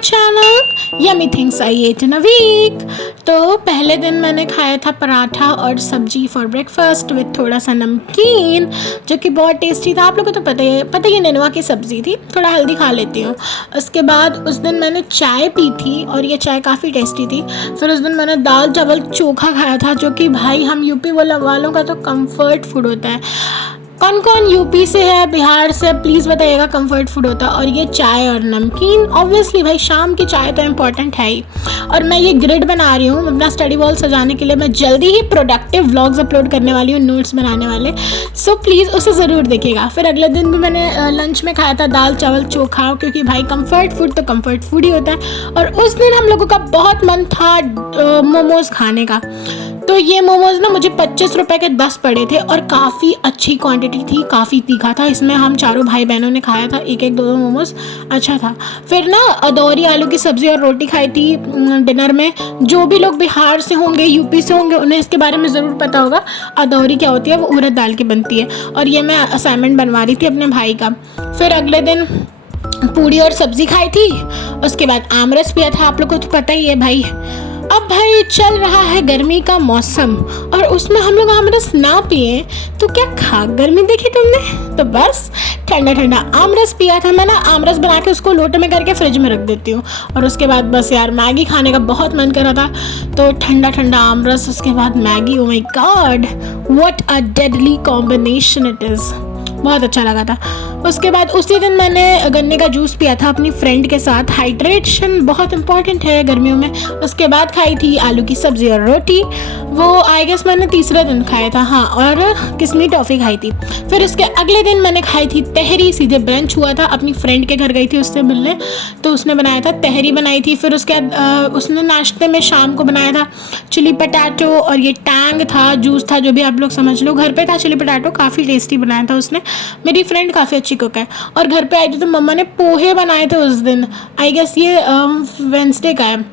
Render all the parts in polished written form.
Channel yummy things I ate in a week. तो पहले दिन मैंने खाया था पराठा और सब्जी फॉर ब्रेकफास्ट विथ थोड़ा सा नमकीन, जो कि बहुत टेस्टी था। आप लोगों को तो पता ही नेनुआ की सब्ज़ी थी, थोड़ा हेल्दी खा लेती हूँ। उसके बाद उस दिन मैंने चाय पी थी और ये चाय काफ़ी टेस्टी थी। फिर उस दिन मैंने दाल चावल चोखा खाया था, जो कि भाई हम यूपी वालों का तो कंफर्ट फूड होता है। कौन कौन यूपी से है, बिहार से, प्लीज़ बताइएगा कंफर्ट फूड होता है। और ये चाय और नमकीन, ऑब्वियसली भाई शाम की चाय तो इम्पॉर्टेंट है ही। और मैं ये ग्रिड बना रही हूँ अपना स्टडी वॉल सजाने के लिए। मैं जल्दी ही प्रोडक्टिव व्लॉग्स अपलोड करने वाली हूँ, नोट्स बनाने वाले, सो प्लीज़ उसे ज़रूर देखिएगा। फिर अगले दिन भी मैंने लंच में खाया था दाल चावल चोखा, क्योंकि भाई कंफर्ट फूड तो कंफर्ट फूड ही होता है। और उस दिन हम लोगों का बहुत मन था मोमोज़ खाने का। तो ये मोमोज़ ना मुझे 25 रुपए के 10 पड़े थे और काफ़ी अच्छी क्वांटिटी थी, काफ़ी तीखा था। इसमें हम चारों भाई बहनों ने खाया था, एक एक दो मोमोज़, अच्छा था। फिर ना अदौरी आलू की सब्ज़ी और रोटी खाई थी डिनर में। जो भी लोग बिहार से होंगे, यूपी से होंगे, उन्हें इसके बारे में ज़रूर पता होगा। अदौरी क्या होती है, वो उड़द दाल की बनती है। और ये मैं असाइनमेंट बनवा रही थी अपने भाई का। फिर अगले दिन पूड़ी और सब्ज़ी खाई थी। उसके बाद आमरस पिया था, आप लोग को तो पता ही है भाई। अब भाई चल रहा है गर्मी का मौसम और उसमें हम लोग आमरस ना पिए तो क्या खा गर्मी देखी तुमने। तो बस ठंडा ठंडा आमरस पिया था। मैं ना आमरस बना के उसको लोटे में करके फ्रिज में रख देती हूँ। और उसके बाद बस यार मैगी खाने का बहुत मन कर रहा था, तो ठंडा ठंडा आमरस, उसके बाद Maggi. Oh my God, what a deadly combination it is. बहुत अच्छा लगा था। उसके बाद उसी दिन मैंने गन्ने का जूस पिया था अपनी फ्रेंड के साथ। हाइड्रेशन बहुत इंपॉर्टेंट है गर्मियों में। उसके बाद खाई थी आलू की सब्ज़ी और रोटी, वो आई गेस मैंने तीसरे दिन खाया था, हाँ। और किस्मी टॉफ़ी खाई थी। फिर उसके अगले दिन मैंने खाई थी तहरी। सीधे ब्रंच हुआ था, अपनी फ्रेंड के घर गई थी उससे मिलने, तो उसने बनाया था तहरी बनाई थी। फिर उसके उसने नाश्ते में शाम को बनाया था चिली पटाटो और ये टैंग था, जूस था, जो भी आप लोग समझ लो। घर पे था चिली पटाटो, काफ़ी टेस्टी बनाया था उसने। मेरी फ्रेंड काफ़ी अच्छी कुक है। और घर पे आई थी तो मम्मा ने पोहे बनाए थे उस दिन, आई गेस ये वेंसडे का है।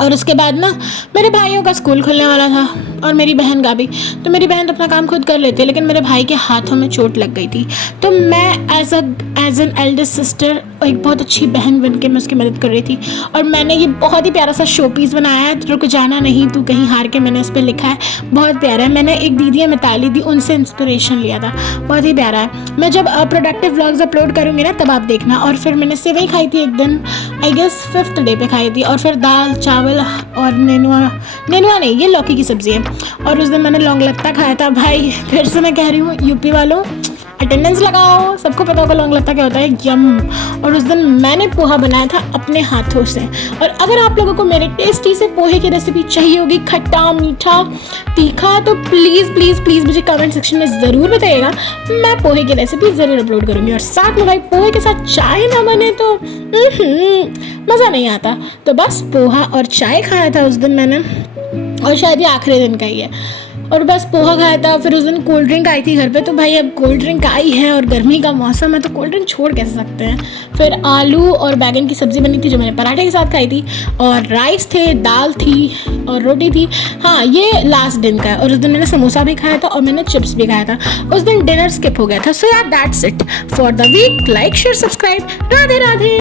और उसके बाद ना मेरे भाइयों का स्कूल खुलने वाला था और मेरी बहन का भी। तो मेरी बहन तो अपना काम खुद कर लेती है, लेकिन मेरे भाई के हाथों में चोट लग गई थी। तो मैं एज एन एल्डेस्ट सिस्टर, एक बहुत अच्छी बहन बन के मैं उसकी मदद कर रही थी। और मैंने ये बहुत ही प्यारा सा शो पीस बनाया है, रुक जाना नहीं तू कहीं हार के, मैंने इस पर लिखा है, बहुत प्यारा है। मैंने एक दीदी है मिताली दी, उनसे इंस्पिरेशन लिया था, बहुत ही प्यारा है। मैं जब प्रोडक्टिव व्लॉग्स अपलोड करूँगी ना तब आप देखना। और फिर मैंने सेवई खाई थी एक दिन, आई गेस 5th डे पे खाई थी। और फिर दाल चावल और नेनुआ नहीं, ये लौकी की सब्ज़ी है। और उस दिन मैंने लौंग लत्ता खाया था। भाई फिर से मैं कह रही हूँ, यूपी वालों अटेंडेंस लगाओ, सबको पता होगा लौंग लत्ता क्या होता है, यम। और उस दिन मैंने पोहा बनाया था अपने हाथों से। और अगर आप लोगों को मेरे टेस्टी से पोहे की रेसिपी चाहिए होगी, खट्टा मीठा तीखा, तो प्लीज़ प्लीज़ प्लीज़ मुझे कमेंट सेक्शन में ज़रूर बताइएगा। मैं पोहे की रेसिपी ज़रूर अपलोड करूँगी। और साथ में भाई पोहे के साथ चाय ना बने तो मज़ा नहीं आता। तो बस पोहा और चाय खाया था उस दिन मैंने, और शायद ये आखिरी दिन का ही है। और बस पोहा खाया था। फिर उस दिन कोल्ड ड्रिंक आई थी घर पे, तो भाई अब कोल्ड ड्रिंक आई है और गर्मी का मौसम है तो कोल्ड ड्रिंक छोड़ कैसे सकते हैं। फिर आलू और बैगन की सब्ज़ी बनी थी, जो मैंने पराठे के साथ खाई थी। और राइस थे, दाल थी और रोटी थी। हाँ, ये लास्ट दिन का है। और उस दिन मैंने समोसा भी खाया था और मैंने चिप्स भी खाया था। उस दिन डिनर स्किप हो गया था। सो यार that's it for the week. Like share subscribe. Radhe Radhe.